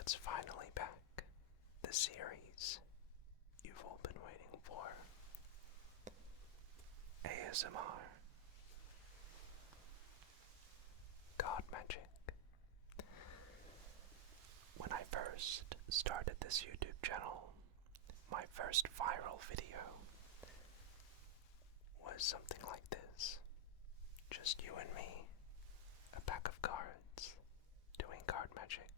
it's finally back. The series you've all been waiting for. ASMR. God Magic. When I first started this YouTube channel, my first viral video was something like this. Just you and me, a pack of cards, doing card magic.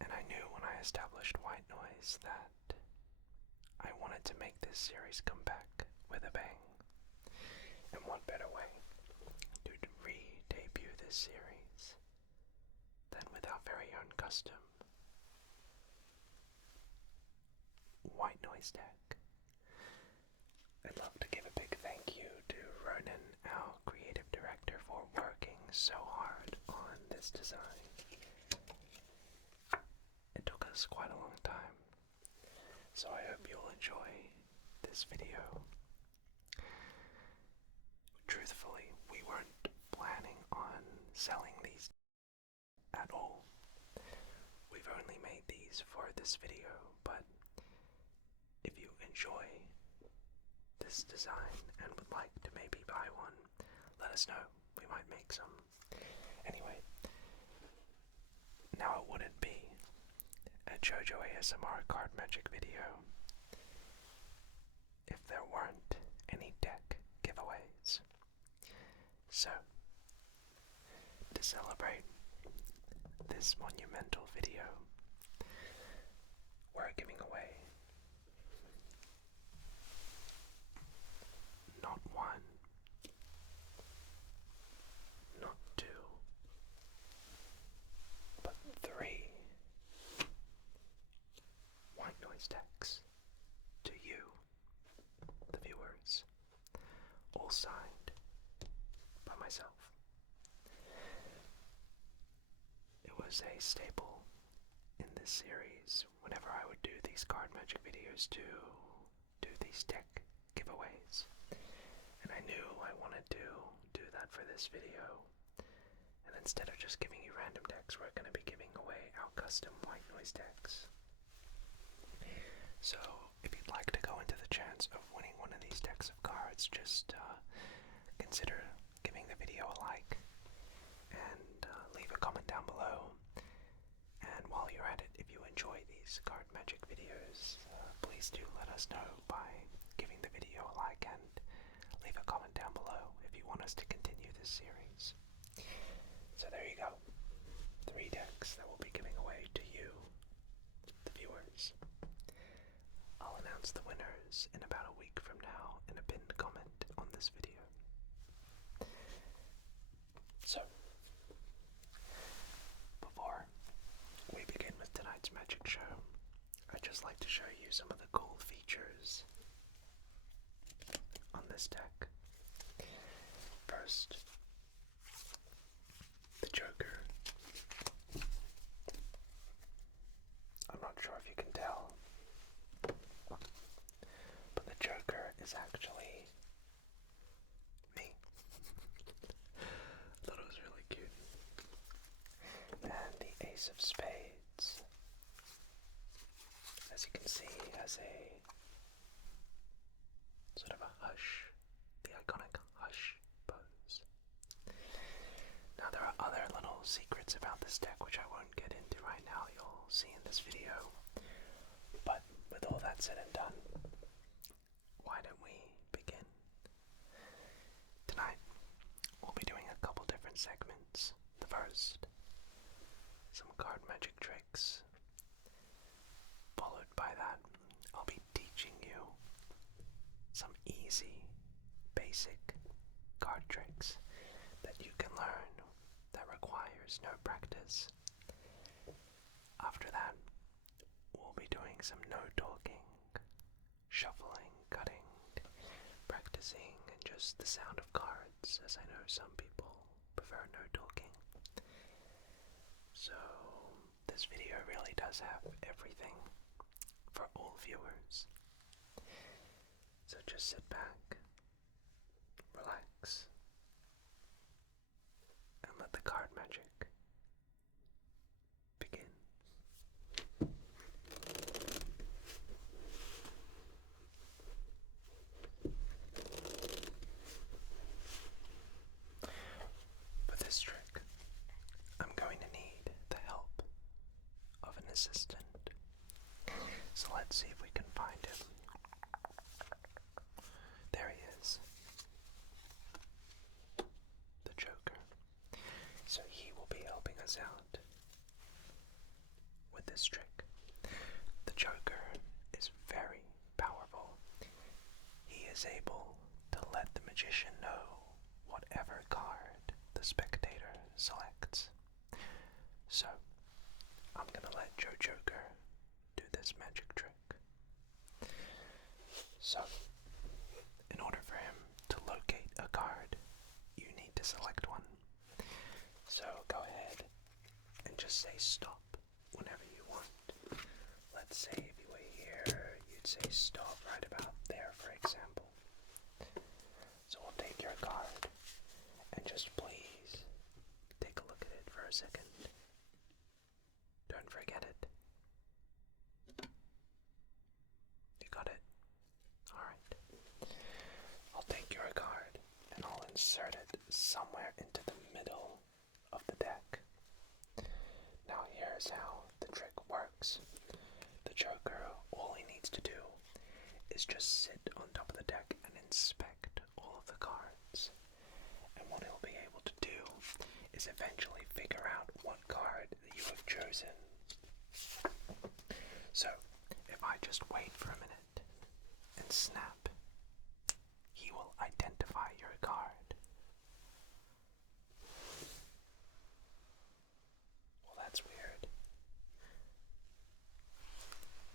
And I knew when I established Whitenoise that I wanted to make this series come back with a bang. And what better way to re-debut this series than with our very own custom Whitenoise deck. I'd love to give a big thank you to Ronan, our creative director, for working so hard on this design. It took us quite a long time, so I hope you'll enjoy this video. Truthfully, we weren't planning on selling these at all. We've only made these for this video, but if you enjoy this design and would like to maybe buy one, let us know. We might make some. Anyway, now it wouldn't be a Jojo ASMR card magic video if there weren't any deck giveaways. So, to celebrate this monumental video, we're giving away not one, not two, but 3 Whitenoise decks to you, the viewers, all signed by myself. It was a staple in this series whenever I would do these card magic videos to do these deck giveaways. And I knew I wanted to do that for this video. And instead of just giving you random decks, we're going to be giving away our custom Whitenoise decks. So, if you'd like to go into the chance of winning one of these decks of cards, just consider giving the video a like and leave a comment down below. And while you're at it, if you enjoy these card magic videos, please do let us know by giving the video a like and leave a comment down below if you want us to continue this series. So there you go. 3 decks that we'll be giving away to you, the viewers. I'll announce the winners in about a week from now in a pinned comment on this video. So, before we begin with tonight's magic show, I'd just like to show you some of the cool features on this deck. First, the Joker. I'm not sure if you can tell, but the Joker is actually me. I thought it was really cute. And the Ace of Spades, as you can see, has a sort of a hush, the iconic hush pose. Now there are other little secrets about this deck which I won't get into right now, you'll see in this video. But with all that said and done, why don't we begin? Tonight, we'll be doing a couple different segments. The first, some card magic tricks. Followed by that, I'll be teaching you some easy, basic card tricks that you can learn that requires no practice. After that, we'll be doing some no talking, shuffling, cutting, practicing, and just the sound of cards, as I know some people prefer no talking. So, this video really does have everything for all viewers. So just sit back, relax, and let the card magic assistant. So let's see if we can find him. There he is. The Joker. So he will be helping us out with this trick. The Joker is very powerful. He is able to let the magician know whatever card the spectator selects. So, I'm gonna let Jojoker do this magic trick. So, in order for him to locate a card, you need to select one. So, go ahead and just say stop whenever you want. Let's say if you were here, you'd say stop right about there, for example. So we'll take your card and just please take a look at it for a second. Don't forget it. You got it? Alright. I'll take your card and I'll insert it somewhere into the middle of the deck. Now here's how the trick works. The Joker, all he needs to do is just sit on top of the deck and inspect all of the cards. And what he'll be able to do is eventually figure out what card that you have chosen. So, if I just wait for a minute and snap, he will identify your card. Well, that's weird.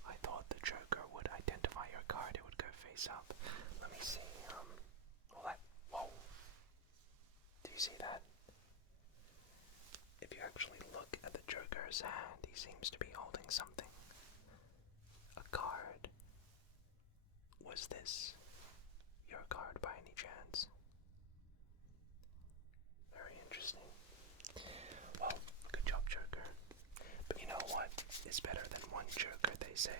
I thought the Joker would identify your card, it would go face up. Let me see, whoa. Do you see that? If you actually look at the Joker's hand, he seems to be holding something. A card. Was this your card by any chance? Very interesting. Well, good job, Joker. But you know what? It's better than one Joker, they say.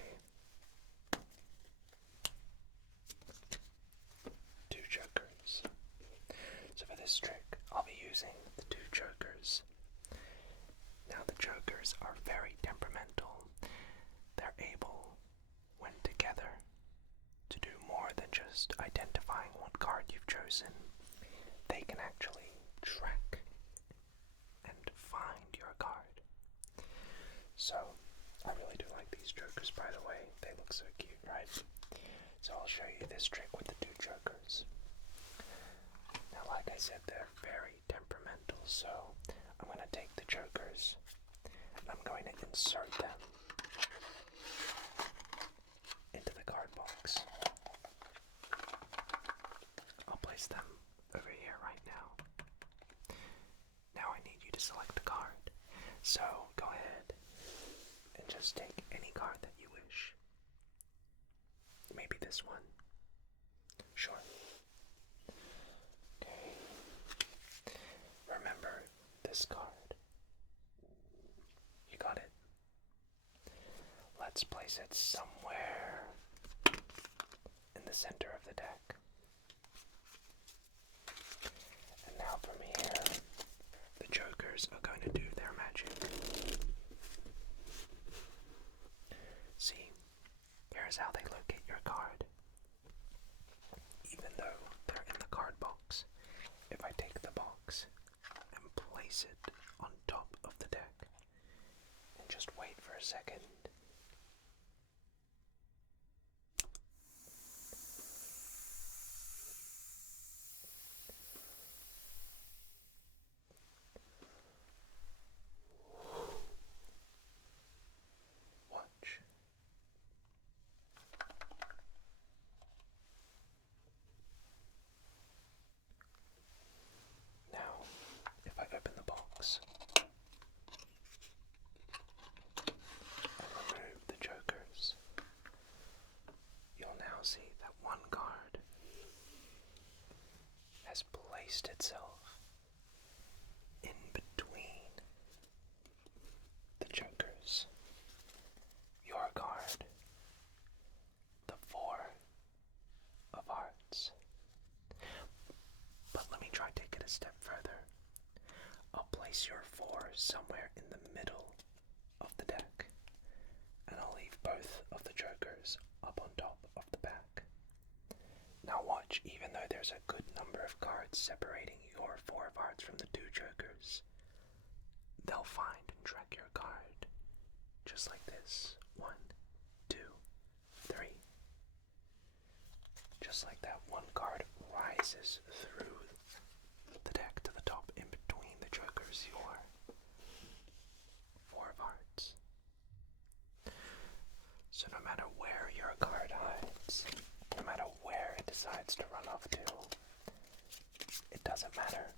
Two Jokers. So for this trick, I'll be using the two Jokers. Now the Jokers are very temperamental. They're able, when together, to do more than just identifying what card you've chosen. They can actually track and find your card. So, I really do like these Jokers, by the way. They look so cute, right? So I'll show you this trick with the two Jokers. Now, like I said, they're very temperamental, so I'm going to take the Jokers and I'm going to insert them into the card box. I'll place them over here right now. Now I need you to select a card. So go ahead and just take any card that you wish. Maybe this one. Sure. Okay. Remember this card. You got it? Let's place it somewhere in the center of the deck. And now from here, the Jokers are going to do their magic. See, here's how they locate your card. Even though they're in the card box, if I take the box and place it on top of the deck, and just wait for a second, watch. Now, if I open the box and remove the Jokers, you'll now see that one card has placed itself in between the Jokers. Your card, the Four of Hearts. But let me try take it a step further. I'll place your four somewhere in the middle of the deck. they'll find and track your card. Just like this. 1, 2, 3. Just like that, one card rises through the deck to the top in between the Jokers, your 4 of Hearts. So no matter where your card hides, no matter where it decides to run off to, it doesn't matter,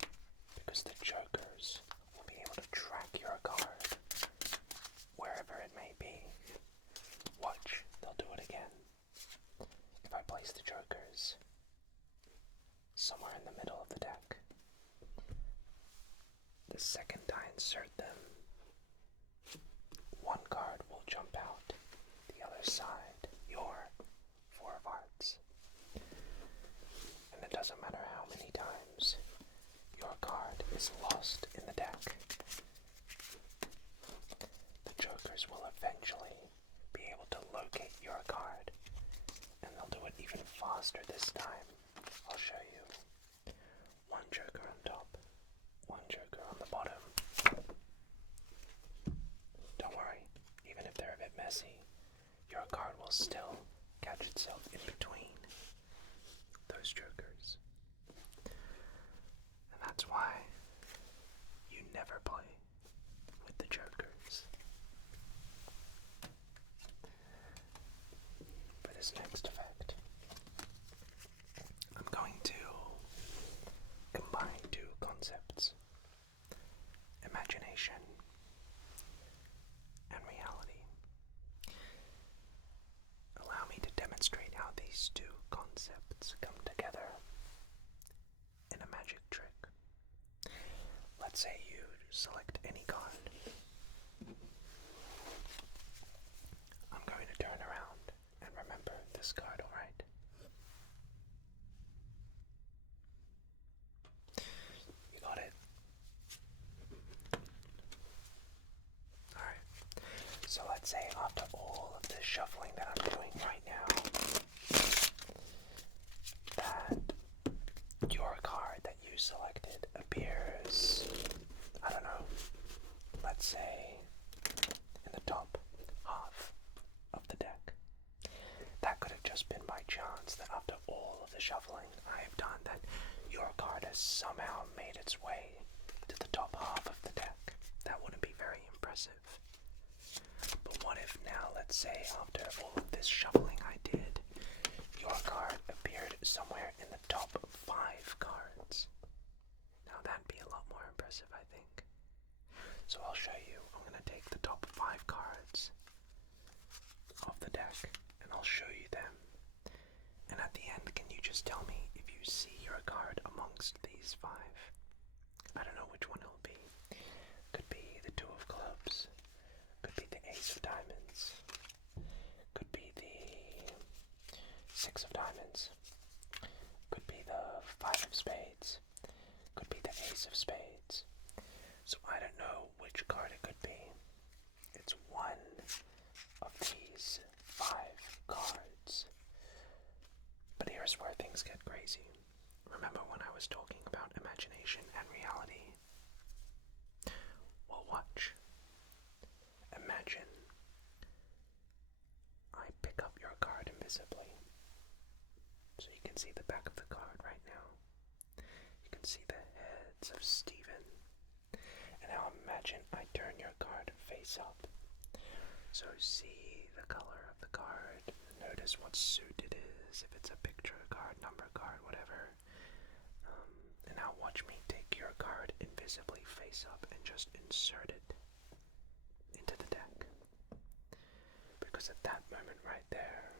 because the Jokers will be able to track your card wherever it may be. Watch, they'll do it again. If I place the Jokers somewhere in the middle of the deck, the second I insert them, one card will jump out the other side, your 4 of Hearts. And it doesn't matter how many times your card is lost in the deck, the Jokers will eventually be able to locate your card, and they'll do it even faster this time. I'll show you. 1 Joker on top, 1 Joker on the bottom. Don't worry, even if they're a bit messy, your card will still catch itself in between those Jokers. And that's why you never play with the Jokers. For this next effect, I'm going to combine 2 concepts: imagination and reality. Allow me to demonstrate how these 2 concepts come together in a magic trick. Let's say you select any card. I'm going to turn around and remember this card, alright? You got it? Alright. So let's say after all of this shuffling that I'm doing right now, that your card that you selected appears, I don't know, let's say in the top half of the deck. That could have just been by chance, that after all of the shuffling I have done, that your card has somehow made its way to the top half of the deck. That wouldn't be very impressive. But what if now, let's say after all of this shuffling I did, your card appeared somewhere in the top 5 cards? Now that'd be a lot more impressive, I think. So I'll show you. I'm going to take the top 5 cards off the deck, and I'll show you them. And at the end, can you just tell me if you see your card amongst these 5? I don't know which one it'll be. Could be the 2 of Clubs. Could be the Ace of Diamonds. Could be the 6 of Diamonds. Could be the 5 of Spades. Could be the Ace of Spades. So I don't know which card it could be. It's one of these 5 cards. But here's where things get crazy. Remember when I was talking about imagination and reality? Well, watch. Imagine I pick up your card invisibly. So you can see the back of the card right now. You can see the heads of Stephen. And now imagine I turn your card face up. So see the color of the card. Notice what suit it is, if it's a picture card, number card, whatever. And now watch me take your card invisibly face up and just insert it into the deck. Because at that moment right there,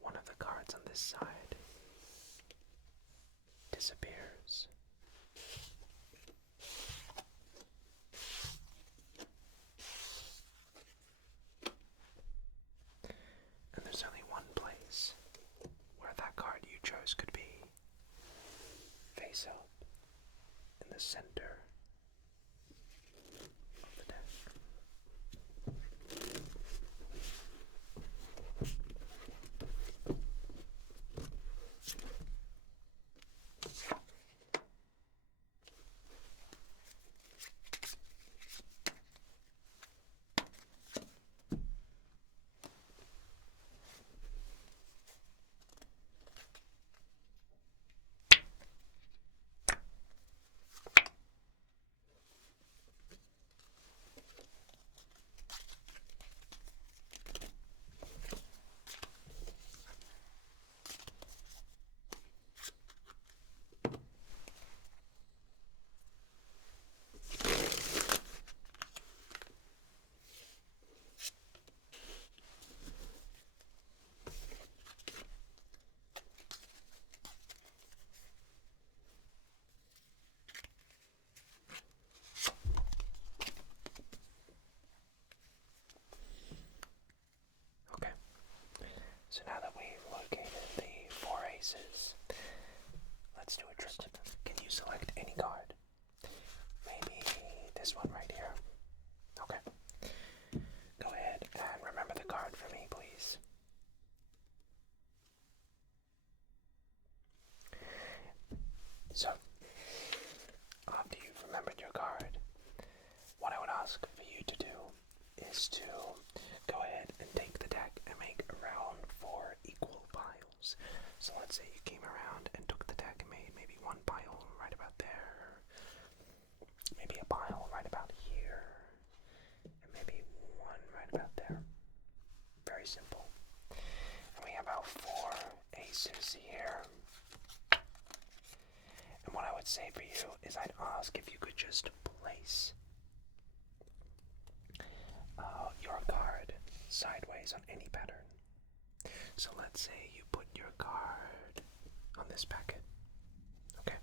one of the cards on this side disappears. And there's only one place where that card you chose could be. Face up in the center of the deck. aces. Let's do a triple. Can you select any card? Maybe this one right here. Okay. Go ahead and remember the card for me, please. So, after you've remembered your card, what I would ask for you to do is to go ahead and take the deck and make around 4 equal piles. So let's say you came around and took the deck and made maybe one pile right about there, maybe a pile right about here, and maybe one right about there. Very simple. And we have our 4 aces here. And what I would say for you is I'd ask if you could just place your card sideways on any pattern. So let's say you put your card on this packet. Okay,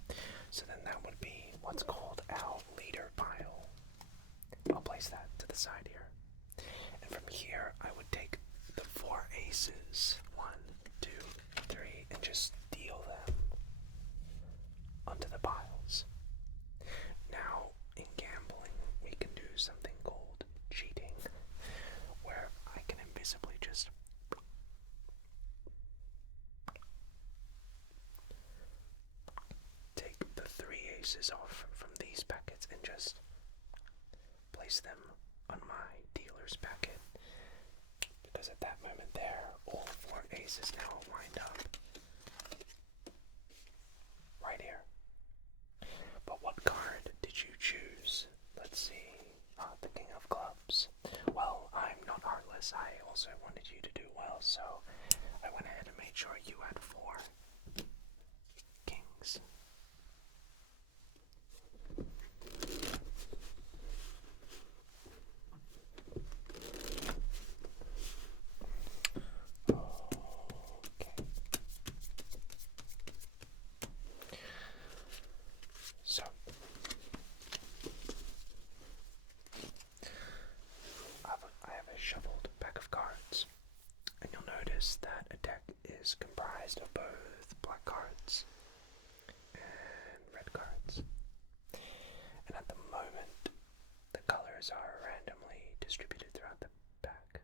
so then that would be what's called our leader pile. I'll place that to the side here. And from here, I would take the 4 aces, 1, 2, 3, and just deal them onto the piles. Now, in gambling, we can do something called cheating, where I can invisibly just take the 3 aces off from these packets and just place them on my dealer's packet, because at that moment there, all 4 aces now wind up right here. But what card did you choose? Let's see. The King of Clubs. Well, I'm not heartless. I also wanted you to do well, so I went ahead and made sure you had 4 kings. Okay. So, I have a shuffled pack of cards, and you'll notice that a deck is comprised of both black cards and red cards. And at the moment, the colors are randomly distributed throughout the pack.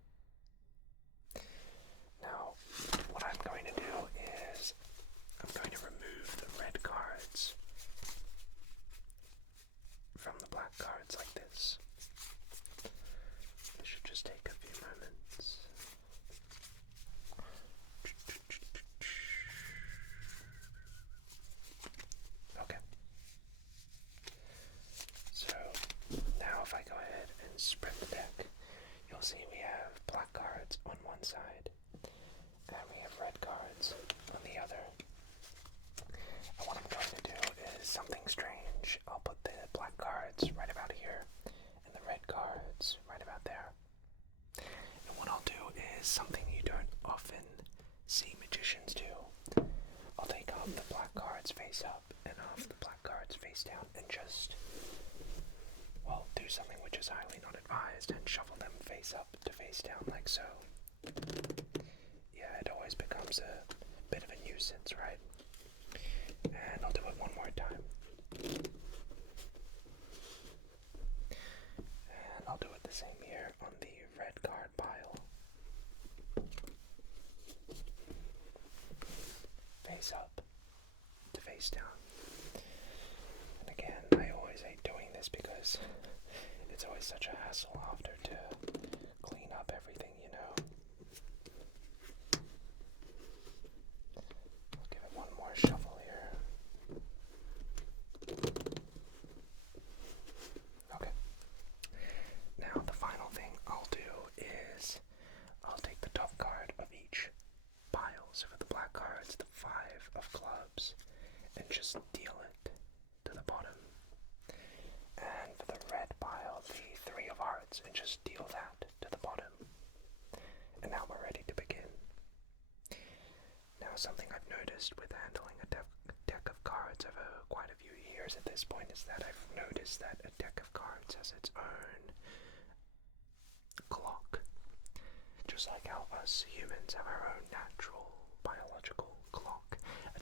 Now, what I'm going to do is I'm going to remove the red cards from the black cards like this. It should just take a few moments. Okay. So now if I go ahead and spread the deck, you'll see we have black cards on one side and we have red cards on the other. And what I'm going to do is something strange. I'll put the black cards right about here and the red cards right about there. And what I'll do is something you don't often see magicians do. I'll take off the black cards face up and off the black cards face down and just, well, do something which is highly not advised and shuffle them face up to face down like so. Yeah, it always becomes a bit of a nuisance, right? And I'll do it one more time. And I'll do it the same here on the red card pile. Face up to face down. And again, I always hate doing this because it's always such a hassle after to clean up everything, you know. I'll give it one more shuffle here. Okay. Now the final thing I'll do is I'll take the top card of each pile. So for the black cards, the 5 of clubs, and just deal it to the bottom. And for the red pile, the 3 of hearts, and just deal that to the bottom. And now we're ready to begin. Now something I've noticed with handling a deck of cards over quite a few years at this point is that I've noticed that a deck of cards has its own clock. Just like how us humans have our own natural biological clock, a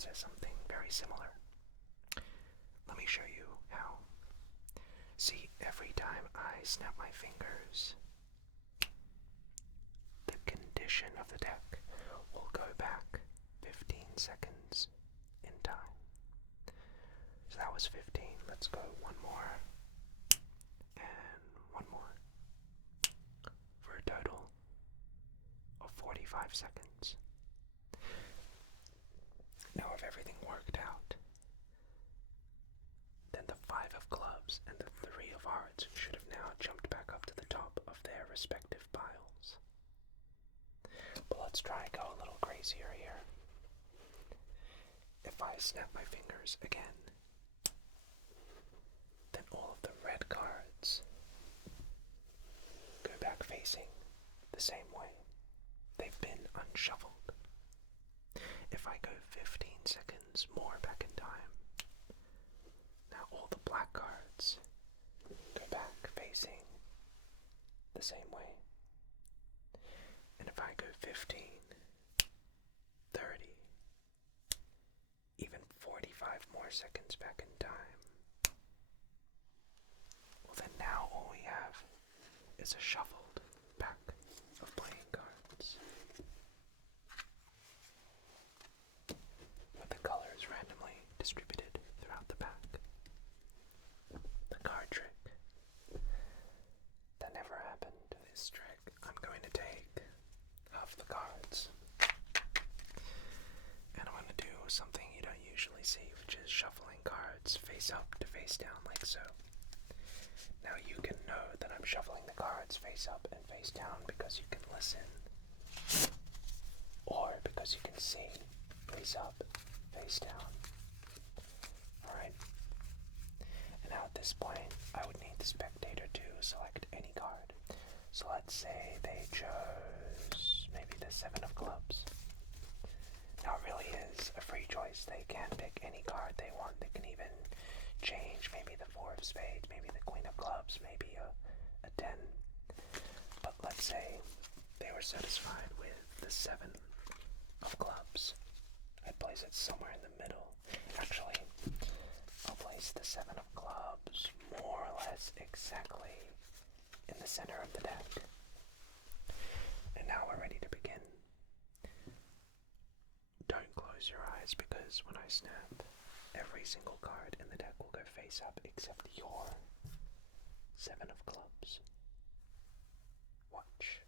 cards are something very similar. Let me show you how. See, every time I snap my fingers, the condition of the deck will go back 15 seconds in time. So that was 15. Let's go one more. And one more. For a total of 45 seconds. Now if everything worked out, then the 5 of clubs and the 3 of hearts should have now jumped back up to the top of their respective piles. But let's try and go a little crazier here. If I snap my fingers again, then all of the red cards go back facing the same way. They've been unshuffled. If I go 15 seconds more back in time, now all the black cards go back facing the same way. And if I go 15, 30, even 45 more seconds back in time, well then now all we have is a shuffled pack of playing cards. With the colors randomly distributed throughout the pack. The card trick. That never happened. This trick, I'm going to take half the cards. And I'm going to do something you don't usually see, which is shuffling cards face up to face down like so. Now you can know that I'm shuffling the cards face up and face down because you can listen. Or because you can see face up, face down. Alright? And now at this point, I would need the spectator to select any card. So let's say they chose maybe the 7 of clubs. Now it really is a free choice. They can pick any card they want. They can even change maybe the 4 of spades, maybe the queen of clubs, maybe a 10. But let's say they were satisfied with the 7 of clubs. I'd place it somewhere in the middle. Actually, I'll place the 7 of clubs more or less exactly in the center of the deck. And now we're ready to begin. Don't close your eyes because when I snap, every single card in the deck will go face up except your 7 of clubs. Watch.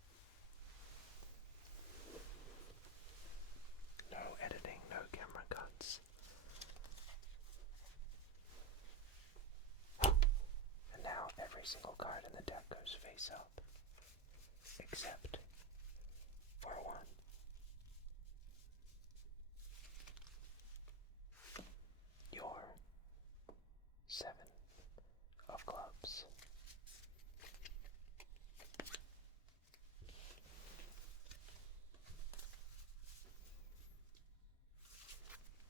No editing, no camera cuts. And now every single card in the deck goes face up except for 1. Your 7 of clubs.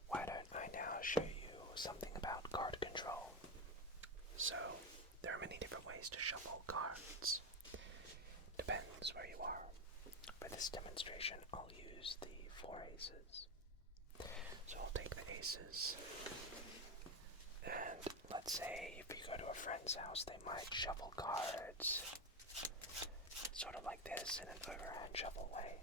Why don't I now show you something about card control? So, there are many different ways to shuffle cards. Depends where you are. For this demonstration, I'll use the 4 aces. So I'll take the aces, and let's say if you go to a friend's house, they might shuffle cards sort of like this in an overhand shuffle way.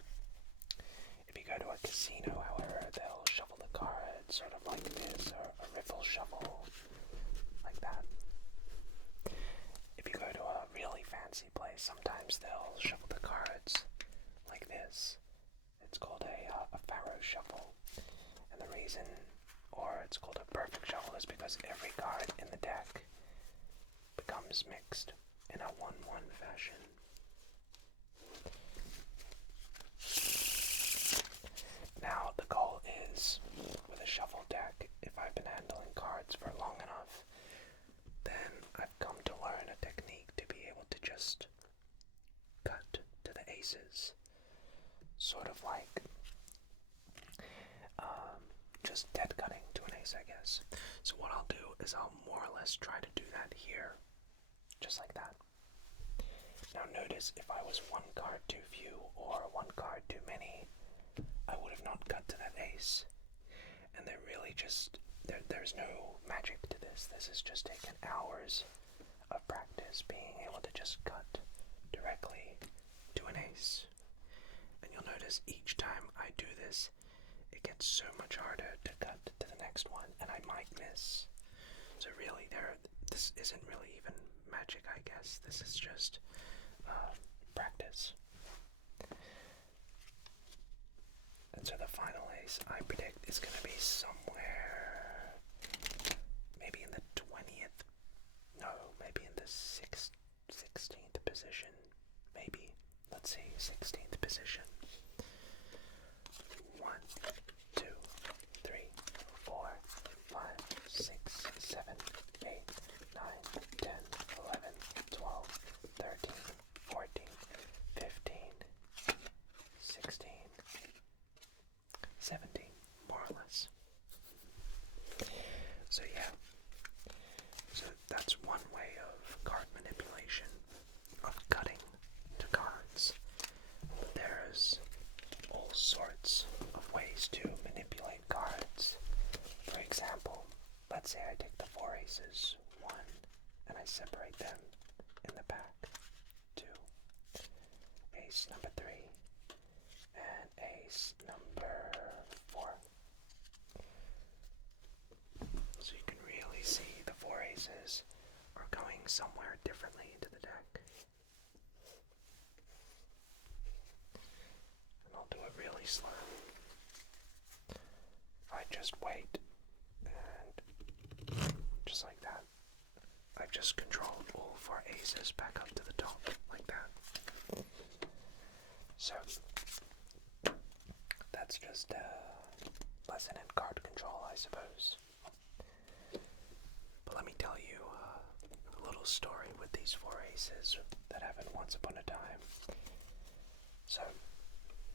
If you go to a casino, however, they'll shuffle the cards sort of like this, or a riffle shuffle like that. If you go to a really fancy place, sometimes they'll shuffle the cards like this. It's called a pharaoh shuffle. And the reason, or it's called a perfect shuffle, is because every card in the deck becomes mixed in a 1-1 fashion. Now, the goal is, with a shuffle deck, if I've been handling cards for long enough, then I've come to learn a technique to be able to just cut to the aces. Sort of like just dead cutting to an ace, I guess. So what I'll do is I'll more or less try to do that here, just like that. Now notice if I was 1 card too few or 1 card too many, I would have not cut to that ace. And they're really just, there's no magic to this. This has just taken hours of practice being able to just cut directly to an ace. And you'll notice each time I do this, it gets so much harder to cut to the next one, and I might miss. So really, this isn't really even magic, I guess. This is just practice. And so the final ace, I predict, is going to be somewhere, maybe in the 20th, no, maybe in the 16th position, maybe, let's see, 16th position. 1, 2, 3, 4, 5, 6, 7, 8, 9, 10, 11, 12, 13, 14, 15, 16, 17, more or less. So yeah, so that's one way of card manipulation, of cutting to cards. But there's all sorts of ways to manipulate cards. For example, let's say I take the 4 aces, 1, and I separate them in the pack, 2, ace number 3, and ace number 4. So you can really see the 4 aces are going somewhere differently into the deck. And I'll do it really slow. I just wait, and just like that, I've just controlled all 4 aces back up to the top, like that. So, that's just a lesson in card control, I suppose. But let me tell you a little story with these 4 aces that happened once upon a time. So,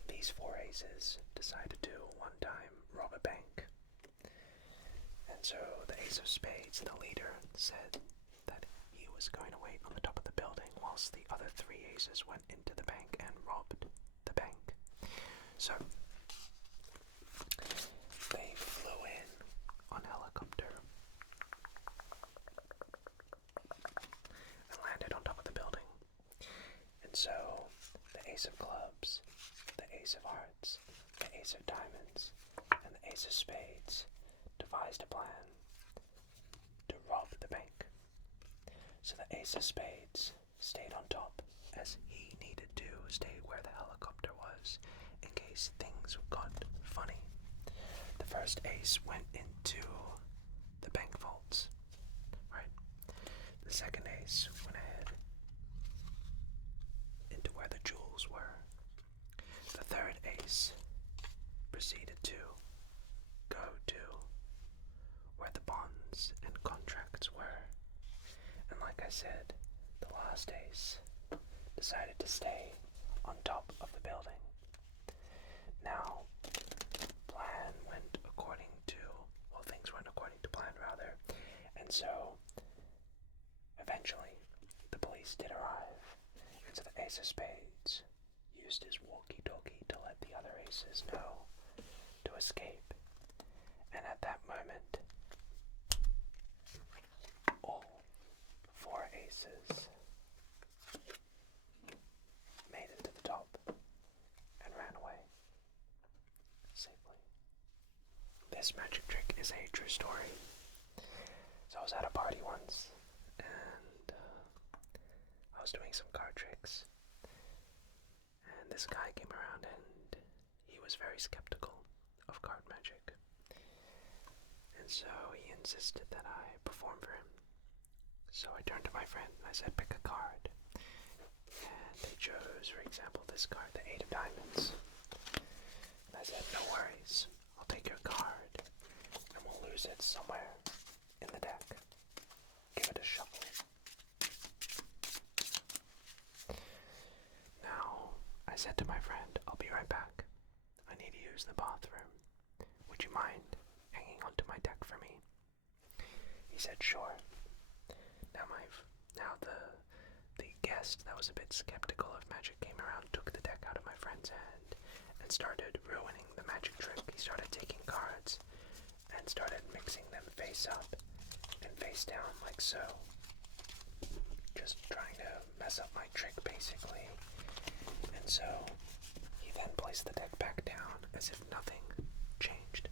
these 4 aces decided to one time rob a bank. And so the ace of spades, the leader, said that he was going to wait on the top of the building whilst the other 3 aces went into the bank and robbed the bank. So they flew in on a helicopter and landed on top of the building. And so the ace of clubs, the ace of hearts, the ace of diamonds, and the ace of spades devised a plan to rob the bank. So the ace of spades stayed on top, as he needed to stay where the helicopter was in case things got funny. The first ace went into the bank vaults, right? The second ace went ahead into where the jewels were. The third ace proceeded to go to where the bonds and contracts were. And like I said, the last ace decided to stay on top of the building. Now, things went according to plan rather, and so eventually the police did arrive, and so the ace of spades used his walkie-talkie to let the other aces know to escape. And at that moment, all 4 aces made it to the top and ran away safely. This magic trick is a true story. So I was at a party once, and I was doing some card tricks, and this guy came around, and he was very skeptical of card magic, and so he insisted that I perform for him. So I turned to my friend and I said, pick a card, and they chose, for example, this card, the 8 of diamonds. And I said, no worries, I'll take your card, and we'll lose it somewhere in the deck. Give it a shuffle. Now, I said to my friend, I'll be right back. I need to use the bathroom. Would you mind hanging onto my deck for me? He said, sure. Now the guest that was a bit skeptical of magic came around, took the deck out of my friend's hand, and started ruining the magic trick. He started taking cards and started mixing them face up and face down like so. Just trying to mess up my trick basically. And so he then placed the deck back down as if nothing changed.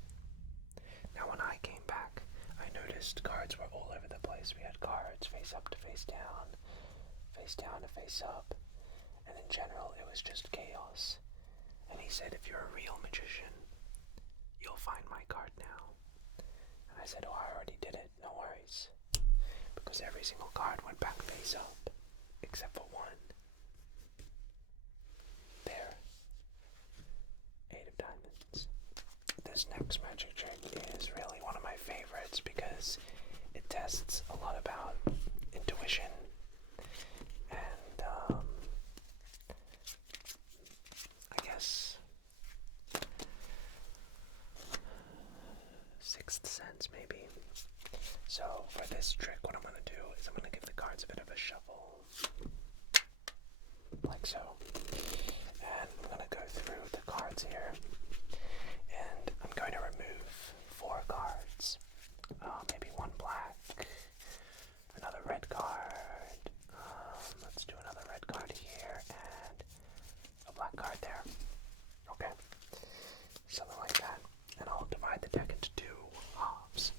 Now when I came back, I noticed cards were all over the place. We had cards face up to face down to face up, and in general it was just chaos. And he said, if you're a real magician, you'll find my card now. And I said, oh, I already did it, no worries. Because every single card went back face up, except for one. There. 8 of diamonds. This next magic trick is really one of my favorites because it tests a lot about intuition and I guess sixth sense maybe. So for this trick, what I'm going to do is I'm going to give the cards a bit of a shuffle, like so, and I'm going to go through the cards here, and I'm going to remove 4 cards, maybe 1 black, another red card, let's do another red card here, and a black card there, okay, something like that, and I'll divide the deck into 2 halves.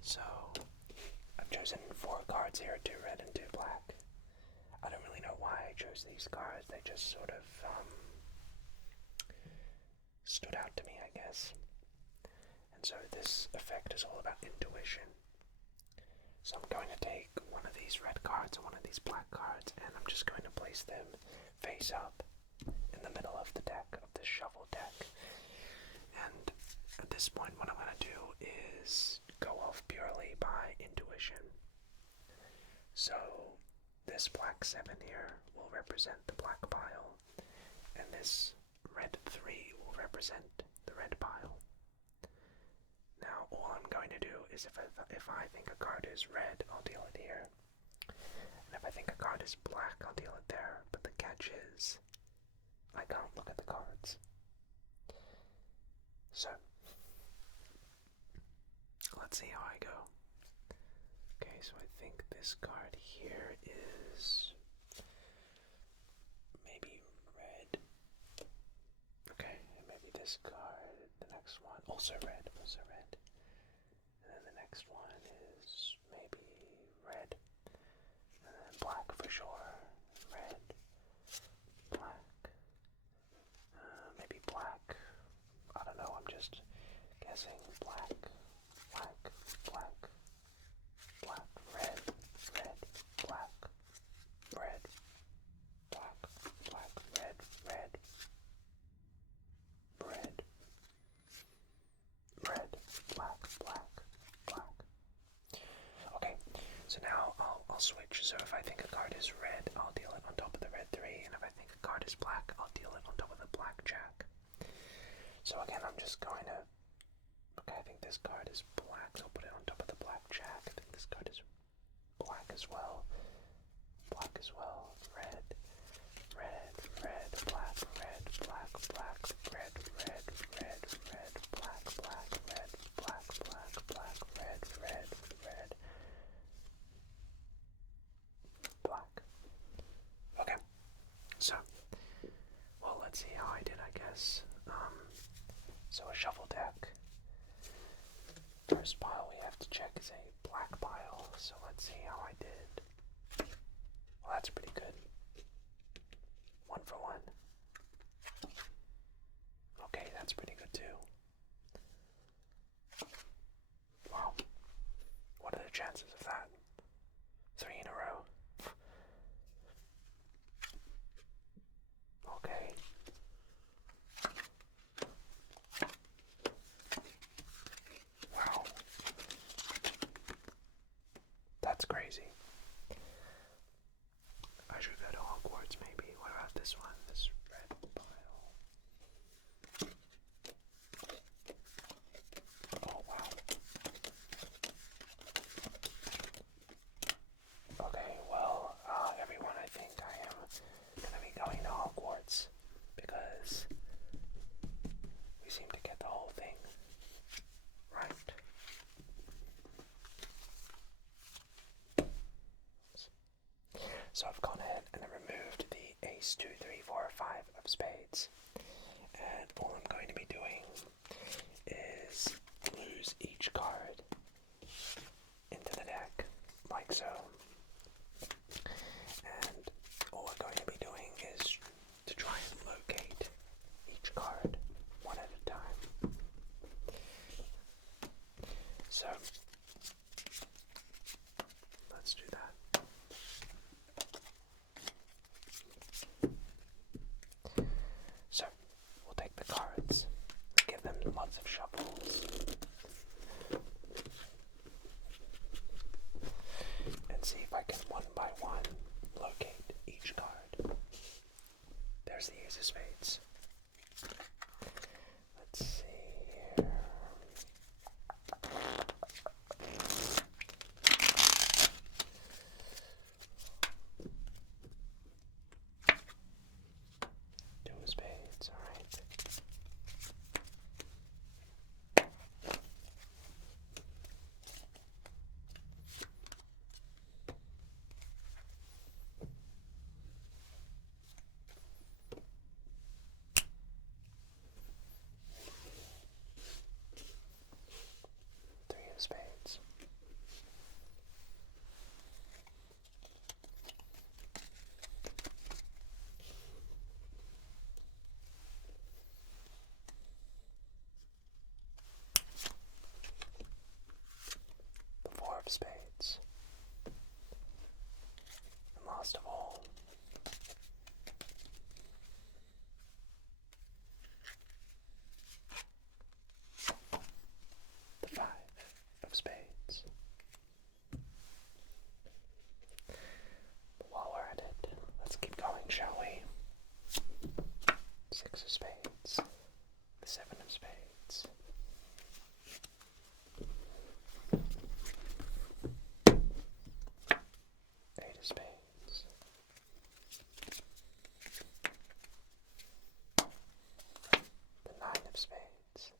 So, I've chosen 4 cards here, 2 red and 2 black. I don't really know why I chose these cards, they just sort of stood out to me, I guess. And so this effect is all about intuition. So I'm going to take one of these red cards and one of these black cards, and I'm just going to place them face up in the middle of the deck, of the shuffle deck. And at this point, what I'm going to do is go off purely by intuition. So this black 7 here will represent the black pile, and this red 3 will represent the red pile. Now all I'm going to do is if I think a card is red, I'll deal it here, and if I think a card is black, I'll deal it there, but the catch is I can't look at the cards. So let's see how I go. Okay, so I think this card here is maybe red. Okay, and maybe this card, the next one, also red. And then the next one is maybe red. And then black for sure. Red, black, maybe black. I don't know, I'm just guessing. Black, black, black, black, red, red, black, red, black, black, red, red, red, red, black, black, black. Okay, so now I'll switch. So if I think a card is red, I'll deal it on top of the red 3, and if I think a card is black, I'll deal it on top of the black jack. So again, I'm just going to, okay, I think this card is black, so I'll put it on top of the black jack. I think this card is black as well, red, red, red, black, red, black, black, red, red, red, red, black, black, red, black, black, black, red, red, red, black. Okay, so, well, let's see how I did, I guess. So a shuffle deck. First pile we have to check is a black pile, so let's see how I did. Well, that's pretty good. 1 for 1. Okay, that's pretty good too. Wow. What are the chances of that? 3 in a row. Okay. Wow. That's crazy. I should go to Hogwarts maybe. What about this one? This red pile. Oh wow. Okay, well, everyone, I think I am gonna be going to Hogwarts because we seem to get the whole thing So I've gone ahead and I've removed the ace, 2, 3, 4, 5 of spades. And all I'm going to be doing is lose each card into the deck, like so. And all we're going to be doing is to try and locate each card one at a time. So, let's do that. So, we'll take the cards, give them lots of shuffles, and see if I can one by one locate each card. There's the ace of spades. Let's see here. Two of spades, alright. Three of spades. The four of spades. And last of all, the five of spades. But while we're at it, let's keep going, shall we? Six of spades. The seven of spades. Eight of spades. The nine of spades.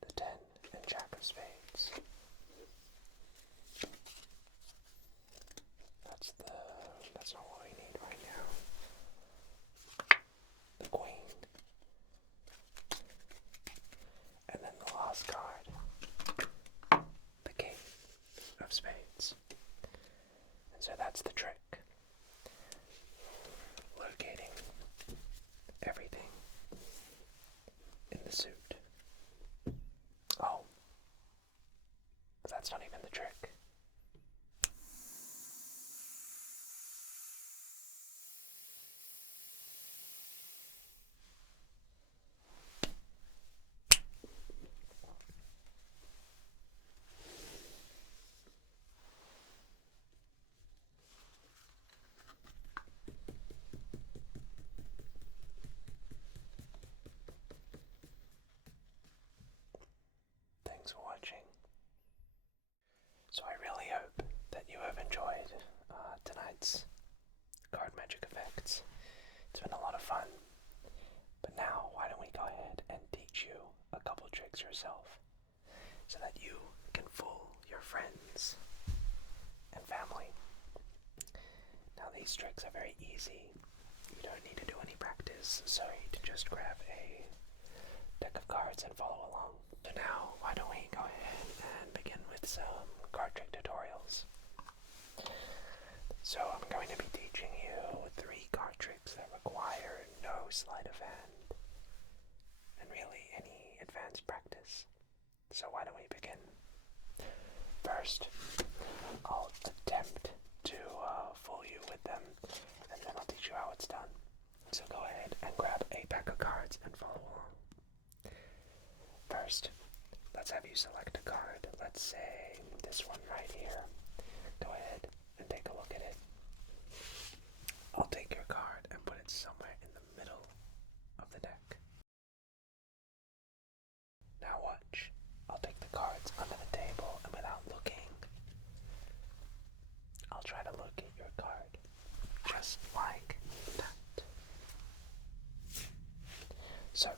The 10 and jack of spades. That's not what we need right now. The queen. And then the last card. The king of spades. And so that's the trick. Locating everything in the suit. Oh, but that's not even the trick. Thanks for watching. So I really hope that you have enjoyed tonight's card magic effects. It's been a lot of fun. But now, why don't we go ahead and teach you a couple tricks yourself, so that you can fool your friends and family. Now these tricks are very easy. You don't need to do any practice, so you can just grab a deck of cards and follow along. So now, why don't we go ahead and begin with some card trick tutorials. So I'm going to be teaching you 3 card tricks that require no sleight of hand, and really any advanced practice. So why don't we begin? First, I'll attempt to fool you with them, and then I'll teach you how it's done. So go ahead and grab a pack of cards and follow along. First, let's have you select a card. Let's say this one right here. Go ahead and take a look at it. I'll take your card and put it somewhere in the middle of the deck. Now watch. I'll take the cards under the table, and without looking, I'll try to locate your card. Just like that. So,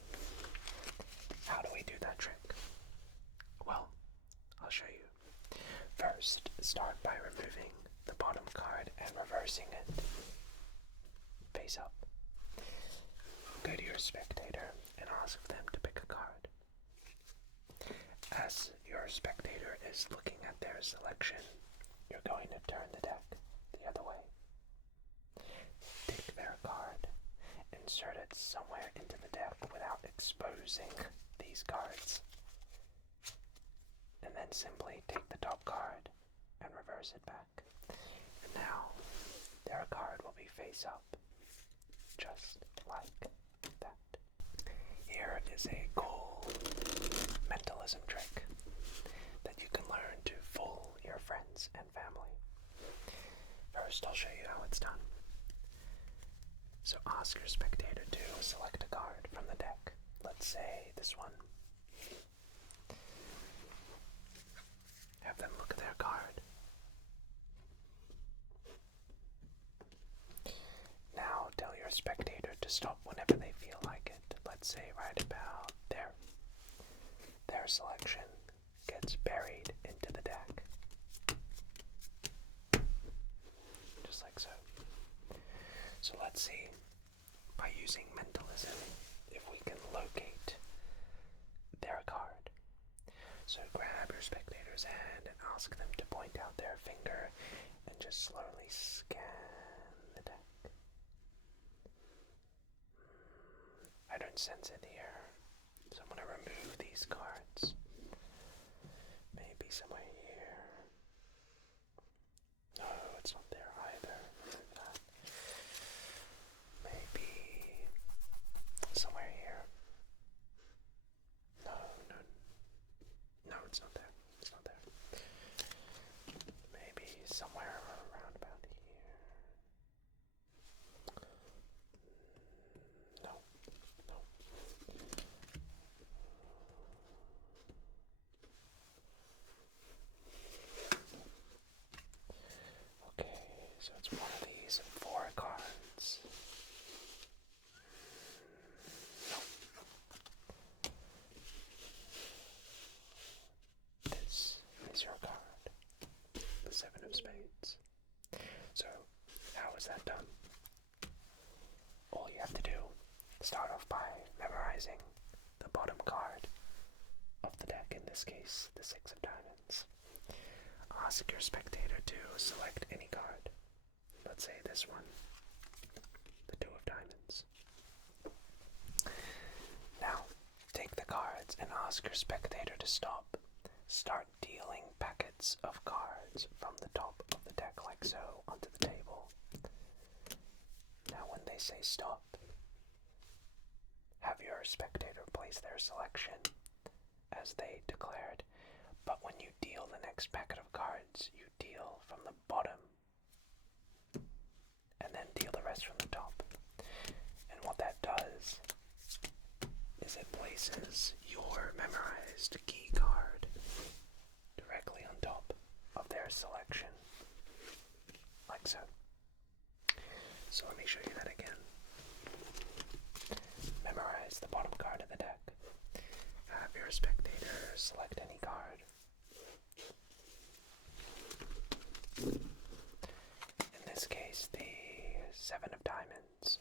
how do we do that trick? Well, I'll show First, start by removing the bottom card and reversing it face up. Go to your spectator and ask them to pick a card. As your spectator is looking at their selection, you're going to turn the deck the other way. Take their card, insert it somewhere into the deck without exposing these cards, and then simply take the top card and reverse it back. And now, their card will be face up, just like that. Here is a cool mentalism trick that you can learn to fool your friends and family. First, I'll show you how it's done. So ask your spectator to select a card from the deck. Let's say this one. Have them look at their card. Now tell your spectator to stop whenever they feel like it. Let's say right about there. Their selection gets buried into the deck. Just like so. So let's see, by using mentalism, if we can locate their card. So grab your spectator's hand and ask them to point out their finger and just slowly scan the deck. I don't sense it here, so I'm going to remove these cards. Maybe somewhere here. No, it's not there either. Maybe somewhere here. No, it's not there. It's not there. Maybe somewhere around about here. No. Okay, so it's one of these 4 cards. This is your card, the 7 of spades. So, how is that done? All you have to do, start off by memorizing the bottom card of the deck, in this case, the 6 of diamonds. Ask your spectator to select any card. Let's say this one, the 2 of diamonds. Now, take the cards and ask your spectator to stop. Start dealing packets of cards from the top of the deck like so onto the table. Now when they say stop, have your spectator place their selection as they declared, but when you deal the next packet of cards, you deal from the bottom and then deal the rest from the top. And what that does is it places your memorized key card directly on top of their selection, like so. So let me show you that again. Memorize the bottom card of the deck. Have your spectator select any card. In this case, the 7 of diamonds.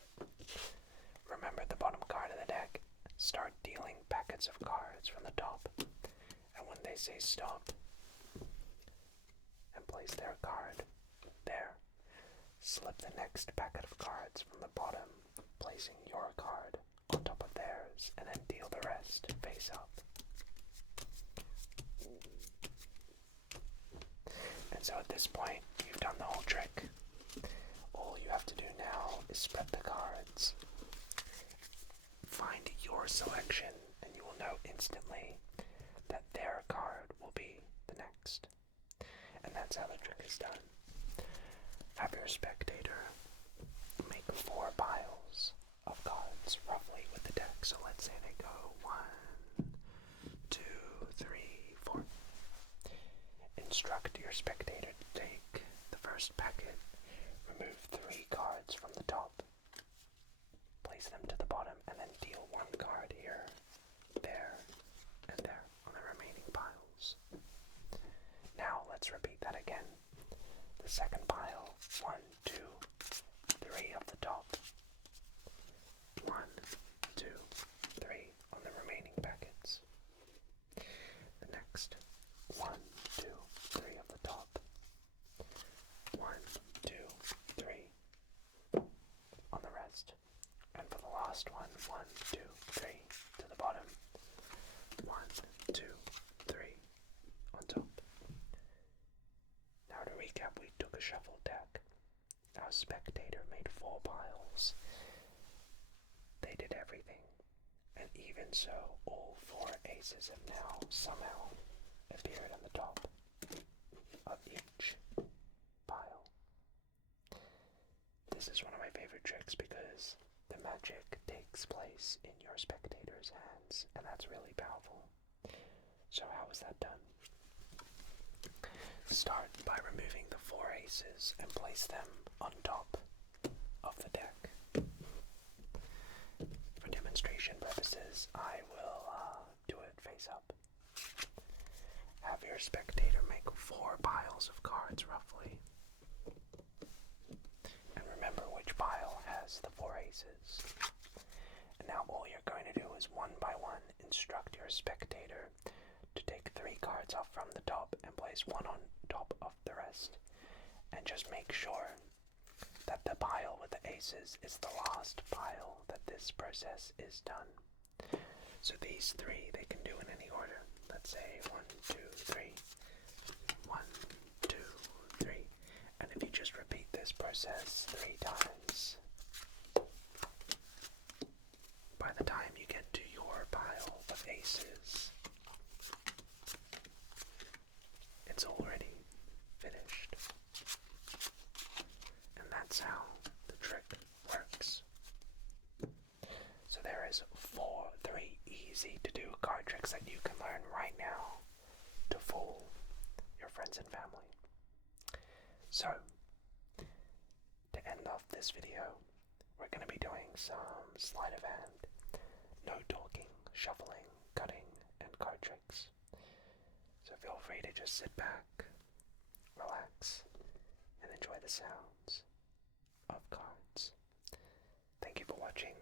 Remember the bottom card of the deck. Start dealing packets of cards from the top. And when they say stop, and place their card there, slip the next packet of cards from the bottom, placing your card on top of theirs, and then deal the rest face up. And so at this point, you've done the whole trick. All you have to do now is spread the cards. Find your selection, and you will know instantly that their card will be the next. And that's how the trick is done. Have your spectator make 4 piles of cards, roughly with the deck. So let's say they go 1, 2, 3, 4. Instruct your spectator to take the first packet, remove 3 cards from the top, place them to the bottom, and then deal 1 card here, there, and there on the remaining piles. Now let's repeat that again. The second pile, 1, 2, 3 up the top. 1, 2, 3 on the remaining packets. The next 1, 2, 3 up the top. 1, 2, 3 on the rest. And for the last one, 1, 2, 3 to the bottom. 1, 2, 3 on top. Now to recap, we took a shuffle deck. Our spectator made 4 piles. They did everything. And even so, all 4 aces have now somehow appeared on the top of each pile. This is one of my favorite tricks because the magic takes place in your spectator's hands, and that's really powerful. So how is that done? Start by removing the 4 aces and place them on top of the deck. For demonstration purposes, I will do it face up. Have your spectator make 4 piles of cards roughly. And remember which pile has the 4 aces. And now all you're going to do is one by one instruct your spectator to take 3 cards off from the top and place one on top of the rest. And just make sure that the pile with the aces is the last pile that this process is done. So these 3 they can do in any order. Let's say 1, 2, 3. 1, 2, 3. And if you just repeat this process 3 times, by the time you get to your pile of aces, it's already finished. And that's how the trick works. So there is 3 easy to do card tricks that you can learn right now to fool your friends and family. So, to end off this video, we're going to be doing some sleight of hand, no talking, shuffling, cutting, and card tricks. So feel free to just sit back, relax, and enjoy the sounds of cards. Thank you for watching.